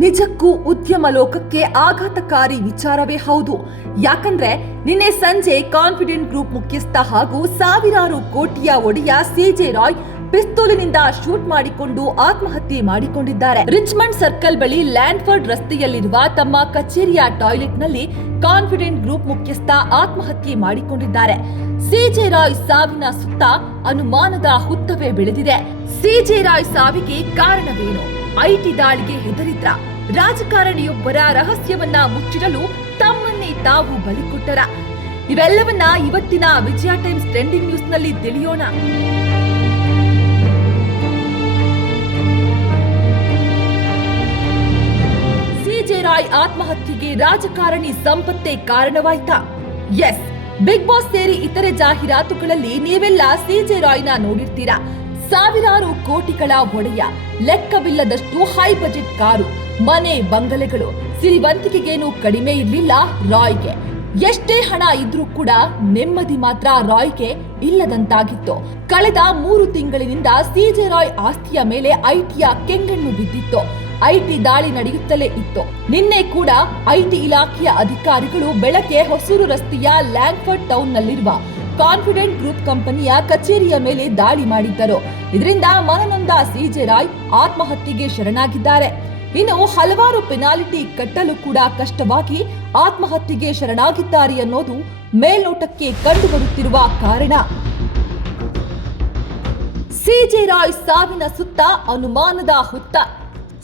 ನಿಜಕ್ಕೂ ಉದ್ಯಮ ಲೋಕಕ್ಕೆ ಆಘಾತಕಾರಿ ವಿಚಾರವೇ ಹೌದು. ಯಾಕಂದ್ರೆ ನಿನ್ನೆ ಸಂಜೆ ಕಾನ್ಫಿಡೆಂಟ್ ಗ್ರೂಪ್ ಮುಖ್ಯಸ್ಥ ಹಾಗೂ ಸಾವಿರಾರು ಕೋಟಿಯ ಒಡೆಯ ಸಿಜೆ ರಾಯ್ ಪಿಸ್ತೂಲಿನಿಂದ ಶೂಟ್ ಮಾಡಿಕೊಂಡು ಆತ್ಮಹತ್ಯೆ ಮಾಡಿಕೊಂಡಿದ್ದಾರೆ. ರಿಚ್ಮಂಡ್ ಸರ್ಕಲ್ ಬಳಿ ಲ್ಯಾಂಡ್ಫರ್ಡ್ ರಸ್ತೆಯಲ್ಲಿರುವ ತಮ್ಮ ಕಚೇರಿಯ ಟಾಯ್ಲೆಟ್ನಲ್ಲಿ ಕಾನ್ಫಿಡೆಂಟ್ ಗ್ರೂಪ್ ಮುಖ್ಯಸ್ಥ ಆತ್ಮಹತ್ಯೆ ಮಾಡಿಕೊಂಡಿದ್ದಾರೆ. ಸಿಜೆ ರಾಯ್ ಸಾವಿನ ಸುತ್ತ ಅನುಮಾನದ ಹುತ್ತವೇ ಬೆಳೆದಿದೆ. ಸಿಜೆ ರಾಯ್ ಸಾವಿಗೆ ಕಾರಣವೇನು? ಐಟಿ ದಾಳಿಗೆ ಹೆದರಿದ್ರ? ರಾಜಕಾರಣಿಯೊಬ್ಬರ ರಹಸ್ಯವನ್ನ ಮುಚ್ಚಿಡಲು ತಮ್ಮನ್ನೇ ತಾವು ಬಲಿಕೊಟ್ಟರ? ಇವೆಲ್ಲವನ್ನ ಇವತ್ತಿನ ವಿಜಯ ಟೈಮ್ಸ್ ಟ್ರೆಂಡಿಂಗ್ ನ್ಯೂಸ್ ನಲ್ಲಿ ತಿಳಿಯೋಣ. ಸಿಜೆ ರಾಯ್ ಆತ್ಮಹತ್ಯೆಗೆ ರಾಜಕಾರಣಿ ಸಂಪತ್ತೇ ಕಾರಣವಾಯ್ತಾ? ಎಸ್, ಬಿಗ್ ಬಾಸ್ ಸೇರಿ ಇತರೆ ಜಾಹೀರಾತುಗಳಲ್ಲಿ ನೀವೆಲ್ಲ ಸಿಜೆ ರಾಯ್ನ ನೋಡಿರ್ತೀರಾ. ಸಾವಿರಾರು ಕೋಟಿಗಳ ಒಡೆಯ, ಲೆಕ್ಕವಿಲ್ಲದಷ್ಟು ಹೈ ಬಜೆಟ್ ಕಾರು, ಮನೆ, ಬಂಗಲೆಗಳು, ಸಿರಿವಂತಿಕೆಗೇನು ಕಡಿಮೆ ಇರಲಿಲ್ಲ ರಾಯ್ಗೆ. ಎಷ್ಟೇ ಹಣ ಇದ್ರೂ ಕೂಡ ನೆಮ್ಮದಿ ಮಾತ್ರ ರಾಯ್ಗೆ ಇಲ್ಲದಂತಾಗಿತ್ತು. ಕಳೆದ 3 ತಿಂಗಳಿನಿಂದ ಸಿಜೆ ರಾಯ್ ಆಸ್ತಿಯ ಮೇಲೆ ಐಟಿಯ ಕೆಂಗಣ್ಣು ಬಿದ್ದಿತ್ತು. ಐಟಿ ದಾಳಿ ನಡೆಯುತ್ತಲೇ ಇತ್ತು. ನಿನ್ನೆ ಕೂಡ ಐಟಿ ಇಲಾಖೆಯ ಅಧಿಕಾರಿಗಳು ಬೆಳಗ್ಗೆ ಹೊಸೂರು ರಸ್ತೆಯ ಲ್ಯಾಂಡ್ಫರ್ಡ್ ಟೌನ್ ನಲ್ಲಿರುವ ಕಾನ್ಫಿಡೆಂಟ್ ಗ್ರೂಪ್ ಕಂಪನಿಯ ಕಚೇರಿಯ ಮೇಲೆ ದಾಳಿ ಮಾಡಿದ್ದರು. ಇದರಿಂದ ಮನನೊಂದ ಸಿಜೆ ರಾಯ್ ಆತ್ಮಹತ್ಯೆಗೆ ಶರಣಾಗಿದ್ದಾರೆ. ಇನ್ನು ಹಲವಾರು ಪೆನಾಲ್ಟಿ ಕಟ್ಟಲು ಕೂಡ ಕಷ್ಟವಾಗಿ ಆತ್ಮಹತ್ಯೆಗೆ ಶರಣಾಗಿದ್ದಾರೆ ಅನ್ನೋದು ಮೇಲ್ನೋಟಕ್ಕೆ ಕಂಡುಬರುತ್ತಿರುವ ಕಾರಣ. ಸಿಜೆ ರಾಯ್ ಸಾವಿನ ಸುತ್ತ ಅನುಮಾನದ ಹುತ್ತ.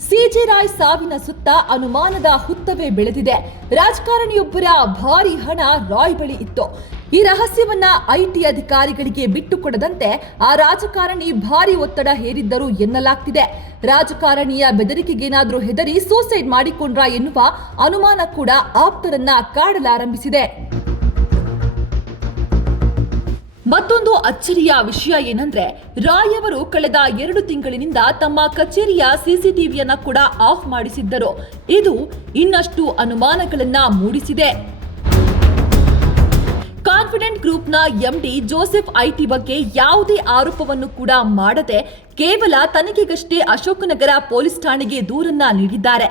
ಸಿಜೆ ರಾಯ್ ಸಾವಿನ ಸುತ್ತ ಅನುಮಾನದ ಹುತ್ತವೇ ಬೆಳೆದಿದೆ. ರಾಜಕಾರಣಿಯೊಬ್ಬರ ಭಾರಿ ಹಣ ರಾಯ್ ಬಳಿ ಇತ್ತು. ಈ ರಹಸ್ಯವನ್ನ ಐಟಿ ಅಧಿಕಾರಿಗಳಿಗೆ ಬಿಟ್ಟು ಕೊಡದಂತೆ ಆ ರಾಜಕಾರಣಿ ಭಾರಿ ಒತ್ತಡ ಹೇರಿದ್ದರು ಎನ್ನಲಾಗ್ತಿದೆ. ರಾಜಕಾರಣಿಯ ಬೆದರಿಕೆಗೇನಾದ್ರೂ ಹೆದರಿ ಸೂಸೈಡ್ ಮಾಡಿಕೊಂಡ್ರಾ ಎನ್ನುವ ಅನುಮಾನ ಕೂಡ ಆಪ್ತರನ್ನ ಕಾಡಲಾರಂಭಿಸಿದೆ. ಮತ್ತೊಂದು ಅಚ್ಚರಿಯ ವಿಷಯ ಏನಂದ್ರೆ, ರಾಯ್ ಅವರು ಕಳೆದ 2 ತಿಂಗಳಿನಿಂದ ತಮ್ಮ ಕಚೇರಿಯ ಸಿಸಿಟಿವಿಯನ್ನ ಕೂಡ ಆಫ್ ಮಾಡಿಸಿದ್ದರು. ಇದು ಇನ್ನಷ್ಟು ಅನುಮಾನಗಳನ್ನ ಮೂಡಿಸಿದೆ. ಕಾನ್ಫಿಡೆಂಟ್ ಗ್ರೂಪ್ನ ಎಂಡಿ ಜೋಸೆಫ್ ಐಟಿ ಬಗ್ಗೆ ಯಾವುದೇ ಆರೋಪವನ್ನು ಕೂಡ ಮಾಡದೆ ಕೇವಲ ತನಿಖೆಗಷ್ಟೇ ಅಶೋಕನಗರ ಪೊಲೀಸ್ ಠಾಣೆಗೆ ದೂರನ್ನ ನೀಡಿದ್ದಾರೆ.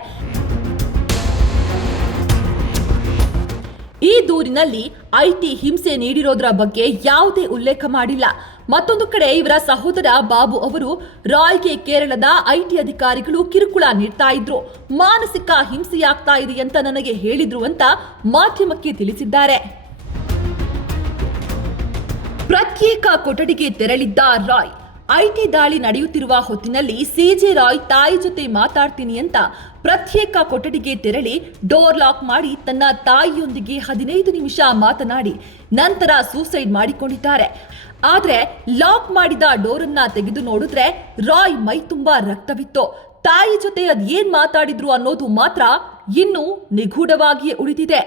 ಈ ದೂರಿನಲ್ಲಿ ಐಟಿ ಹಿಂಸೆ ನೀಡಿರೋದ್ರ ಬಗ್ಗೆ ಯಾವುದೇ ಉಲ್ಲೇಖ ಮಾಡಿಲ್ಲ. ಮತ್ತೊಂದು ಕಡೆ ಇವರ ಸಹೋದರ ಬಾಬು ಅವರು ರಾಯ್ಗೆ ಕೇರಳದ ಐಟಿ ಅಧಿಕಾರಿಗಳು ಕಿರುಕುಳ ನೀಡ್ತಾ ಇದ್ರು, ಮಾನಸಿಕ ಹಿಂಸೆಯಾಗ್ತಾ ಇದೆ ಅಂತ ನನಗೆ ಹೇಳಿದ್ರು ಅಂತ ಮಾಧ್ಯಮಕ್ಕೆ ತಿಳಿಸಿದ್ದಾರೆ. ಪ್ರತ್ಯೇಕ ಕೊಠಡಿಗೆ ತೆರಳಿದ್ದ ರಾಯ್. ಐಟಿ ದಾಳಿ ನಡೆಯುತ್ತಿರುವ ಹೊತ್ತಿನಲ್ಲಿ ಸಿಜೆ ರಾಯ್ ತಾಯಿ ಜೊತೆ ಮಾತಾಡ್ತೀನಿ ಅಂತ ಪ್ರತ್ಯೇಕ ಕೊಠಡಿಗೆ ತೆರಳಿ ಡೋರ್ ಲಾಕ್ ಮಾಡಿ ತನ್ನ ತಾಯಿಯೊಂದಿಗೆ 15 ನಿಮಿಷ ಮಾತನಾಡಿ ನಂತರ ಸೂಸೈಡ್ ಮಾಡಿಕೊಂಡಿದ್ದಾರೆ. ಆದ್ರೆ ಲಾಕ್ ಮಾಡಿದ ಡೋರನ್ನ ತೆಗೆದು ನೋಡಿದ್ರೆ ರಾಯ್ ಮೈ ತುಂಬಾ ರಕ್ತವಿತ್ತು. ತಾಯಿ ಜೊತೆ ಅದೇನ್ ಮಾತಾಡಿದ್ರು ಅನ್ನೋದು ಮಾತ್ರ ಇನ್ನೂ ನಿಗೂಢವಾಗಿಯೇ ಉಳಿದಿದೆ.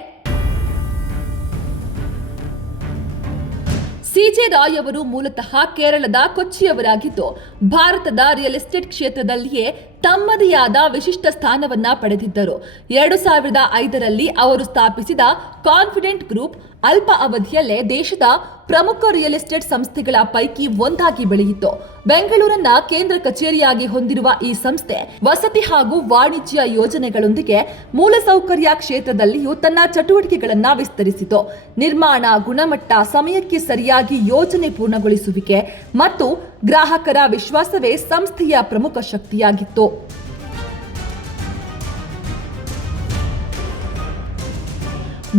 ಸಿಜೆ ರಾಯ್ ಅವರು ಮೂಲತಃ ಕೇರಳದ ಕೊಚ್ಚಿಯವರಾಗಿದ್ದು ಭಾರತದ ರಿಯಲ್ ಎಸ್ಟೇಟ್ ಕ್ಷೇತ್ರದಲ್ಲಿಯೇ ತಮ್ಮದೇ ಆದ ವಿಶಿಷ್ಟ ಸ್ಥಾನವನ್ನ ಪಡೆದಿದ್ದರು. 2005ರಲ್ಲಿ ಅವರು ಸ್ಥಾಪಿಸಿದ ಕಾನ್ಫಿಡೆಂಟ್ ಗ್ರೂಪ್ ಅಲ್ಪ ಅವಧಿಯಲ್ಲೇ ದೇಶದ ಪ್ರಮುಖ ರಿಯಲ್ ಎಸ್ಟೇಟ್ ಸಂಸ್ಥೆಗಳ ಪೈಕಿ ಒಂದಾಗಿ ಬೆಳೆಯಿತು. ಬೆಂಗಳೂರನ್ನ ಕೇಂದ್ರ ಕಚೇರಿಯಾಗಿ ಹೊಂದಿರುವ ಈ ಸಂಸ್ಥೆ ವಸತಿ ಹಾಗೂ ವಾಣಿಜ್ಯ ಯೋಜನೆಗಳೊಂದಿಗೆ ಮೂಲಸೌಕರ್ಯ ಕ್ಷೇತ್ರದಲ್ಲಿಯೂ ತನ್ನ ಚಟುವಟಿಕೆಗಳನ್ನ ವಿಸ್ತರಿಸಿತು. ನಿರ್ಮಾಣ, ಗುಣಮಟ್ಟ, ಸಮಯಕ್ಕೆ ಸರಿಯಾಗಿ ಯೋಜನೆ ಪೂರ್ಣಗೊಳಿಸುವಿಕೆ ಮತ್ತು ಗ್ರಾಹಕರ ವಿಶ್ವಾಸವೇ ಸಂಸ್ಥೆಯ ಪ್ರಮುಖ ಶಕ್ತಿಯಾಗಿತ್ತು.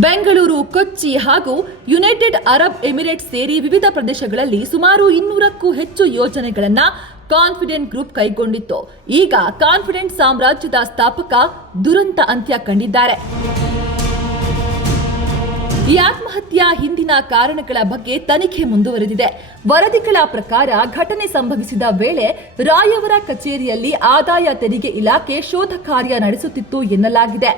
ಬೆಂಗಳೂರು, ಕೊಚ್ಚಿ ಹಾಗೂ ಯುನೈಟೆಡ್ ಅರಬ್ ಎಮಿರೇಟ್ಸ್ ಸೇರಿ ವಿವಿಧ ಪ್ರದೇಶಗಳಲ್ಲಿ ಸುಮಾರು 200ಕ್ಕೂ ಹೆಚ್ಚು ಯೋಜನೆಗಳನ್ನ ಕಾನ್ಫಿಡೆಂಟ್ ಗ್ರೂಪ್ ಕೈಗೊಂಡಿತ್ತು. ಈಗ ಕಾನ್ಫಿಡೆಂಟ್ ಸಾಮ್ರಾಜ್ಯದ ಸ್ಥಾಪಕ ದುರಂತ ಅಂತ್ಯ ಕಂಡಿದ್ದಾರೆ. ಈ ಆತ್ಮಹತ್ಯೆಯ ಹಿಂದಿನ ಕಾರಣಗಳ ಬಗ್ಗೆ ತನಿಖೆ ಮುಂದುವರೆದಿದೆ. ವರದಿಗಳ ಪ್ರಕಾರ ಘಟನೆ ಸಂಭವಿಸಿದ ವೇಳೆ ರಾಯ್ ಅವರ ಕಚೇರಿಯಲ್ಲಿ ಆದಾಯ ತೆರಿಗೆ ಇಲಾಖೆ ಶೋಧ ಕಾರ್ಯ ನಡೆಸುತ್ತಿತ್ತು ಎನ್ನಲಾಗಿದೆ.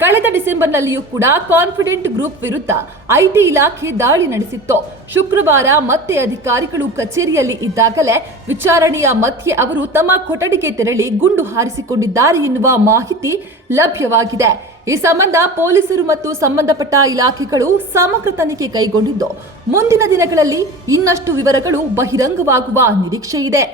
ಕಳೆದ ಡಿಸೆಂಬರ್ನಲ್ಲಿಯೂ ಕೂಡ ಕಾನ್ಫಿಡೆಂಟ್ ಗ್ರೂಪ್ ವಿರುದ್ಧ ಐಟಿ ಇಲಾಖೆ ದಾಳಿ ನಡೆಸಿತ್ತು. ಶುಕ್ರವಾರ ಮತ್ತೆ ಅಧಿಕಾರಿಗಳು ಕಚೇರಿಯಲ್ಲಿ ಇದ್ದಾಗಲೇ ವಿಚಾರಣೆಯ ಮಧ್ಯೆ ಅವರು ತಮ್ಮ ಕೊಠಡಿಗೆ ತೆರಳಿ ಗುಂಡು ಹಾರಿಸಿಕೊಂಡಿದ್ದಾರೆ ಎನ್ನುವ ಮಾಹಿತಿ ಲಭ್ಯವಾಗಿದೆ. ಈ ಸಂಬಂಧ ಪೊಲೀಸರು ಮತ್ತು ಸಂಬಂಧಪಟ್ಟ ಇಲಾಖೆಗಳು ಸಮಗ್ರ ತನಿಖೆ ಕೈಗೊಂಡಿದ್ದು ಮುಂದಿನ ದಿನಗಳಲ್ಲಿ ಇನ್ನಷ್ಟು ವಿವರಗಳು ಬಹಿರಂಗವಾಗುವ ನಿರೀಕ್ಷೆ ಇದೆ.